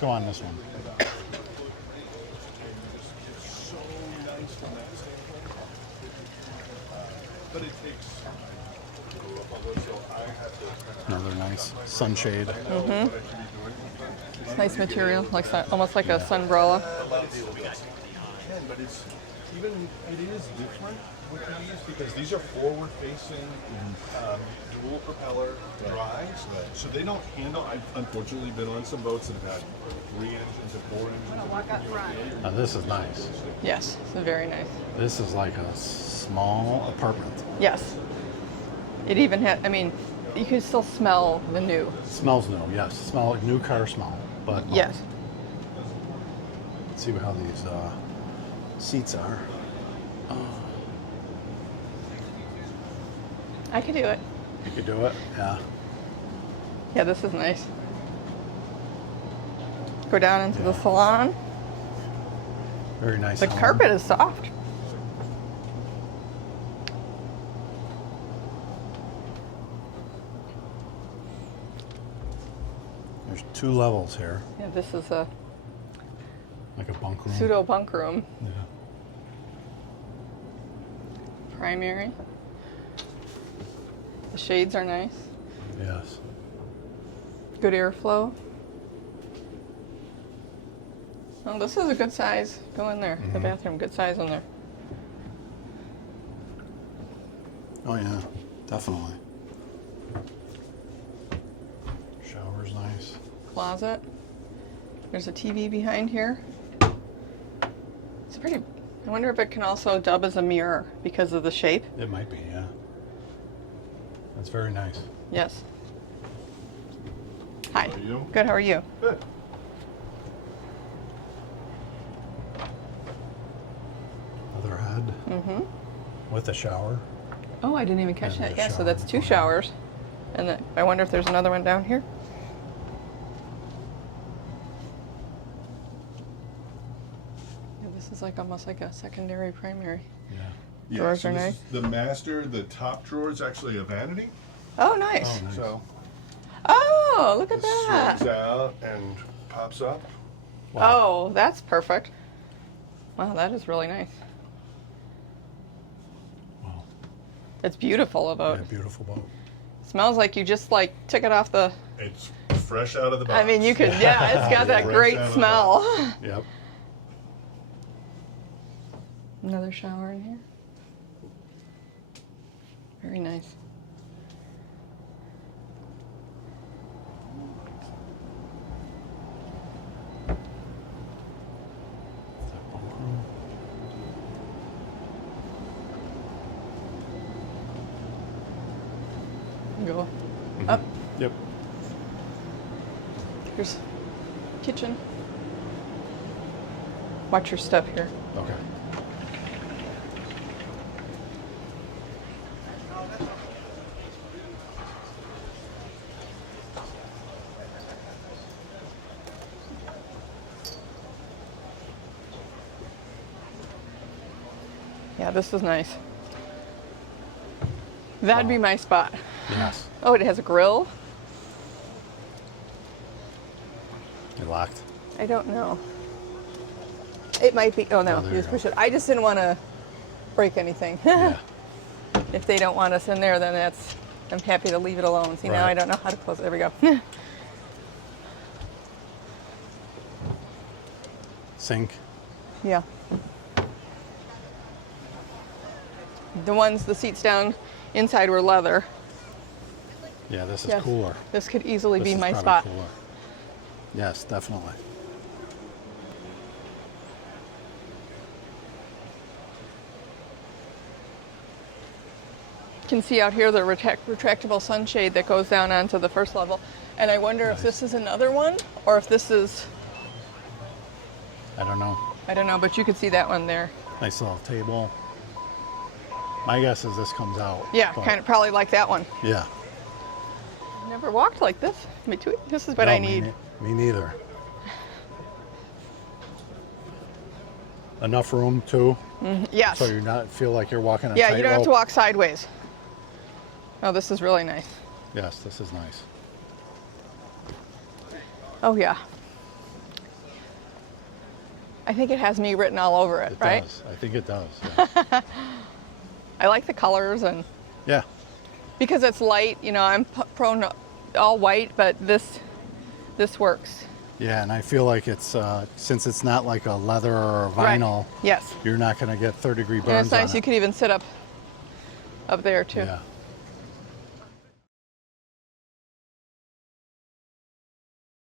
Let's go on this one. So nice from that standpoint. But it takes. Another nice sunshade. It's nice material, like almost like a sunbrella. But it's even it is different with these because these are forward-facing, dual propeller drives, so they don't handle. I've unfortunately been on some boats that have had 3 engines or 4 engines. Now this is nice. Yes, it's very nice. This is like a small apartment. Yes. It even had, I mean, you can still smell the new. Smells new, yes. Smell like new car smell. But Yes. let's see how these seats are. I could do it. You could do it, yeah. Yeah, this is nice. Go down into the salon. Very nice. The carpet is soft. There's 2 levels here, Yeah, this is a like a bunk room. pseudo bunk room. Yeah. Primary. The shades are nice. Yes. Good airflow. Oh, this is a good size. Go in there. The bathroom, good size in there. Oh yeah, definitely. Shower's nice. Closet. There's a TV behind here. It's a pretty. I wonder if it can also dub as a mirror because of the shape. It might be, yeah. That's very nice. Yes. Hi. How are you? Good. How are you? Good. Other head. Mm-hmm. With a shower. Oh, I didn't even catch And that. a Yeah, so shower that's 2 behind. showers. And then I wonder if there's another one down here. Yeah, this is like almost like a secondary primary. Yeah. Drawers so are this nice. is the master, the top drawer is actually a vanity. Oh, nice. Oh, nice. So Oh, look at it that. swings out and pops up. Wow. Oh, that's perfect. Wow, that is really nice. Wow. It's beautiful Yeah, about. beautiful boat. Smells like you just like took it off the. It's fresh out of the box. I mean, you could. Yeah, it's got that Fresh great out of the smell. Yep. Another shower in here. Very nice. That bunk room. Go up. Yep. Here's kitchen. Watch your step here. Okay. Yeah, this is nice. That'd be my spot. Yes. Oh, it has a grill? You're locked. I don't know. It might be. Oh, no. Oh, there You you just go. push it. I just didn't want to break anything. Yeah. If they don't want us in there, then that's. I'm happy to leave it alone. See, now Right. I don't know how to close it. There we go. Sink. Yeah. The seats down inside were leather. Yeah, this is Yes. cooler. This could easily This be is my probably spot. cooler. Yes, definitely. You can see out here the retractable sunshade that goes down onto the first level. And I wonder if Nice. this is another one or if this is, I don't know. I don't know, but you can see that one there. Nice little table. My guess is this comes out. Yeah, but- kind of probably like that one. Yeah. Never walked like this. This is what No, I need. Me neither. Enough room too, Yes. so you're not feel like you're walking a Yeah, you don't have to tightrope. walk sideways. Oh, this is really nice. Yes, this is nice. Oh, yeah. I think it has me written all over it, It right? does. I think it does. Yeah. I like the colors, and Yeah. because it's light, you know, I'm prone to all white, but this works. Yeah, and I feel like it's since it's not like a leather or a vinyl, Right. Yes. you're not going to get third-degree burns And it's nice. on You it. could even sit up there too. Yeah.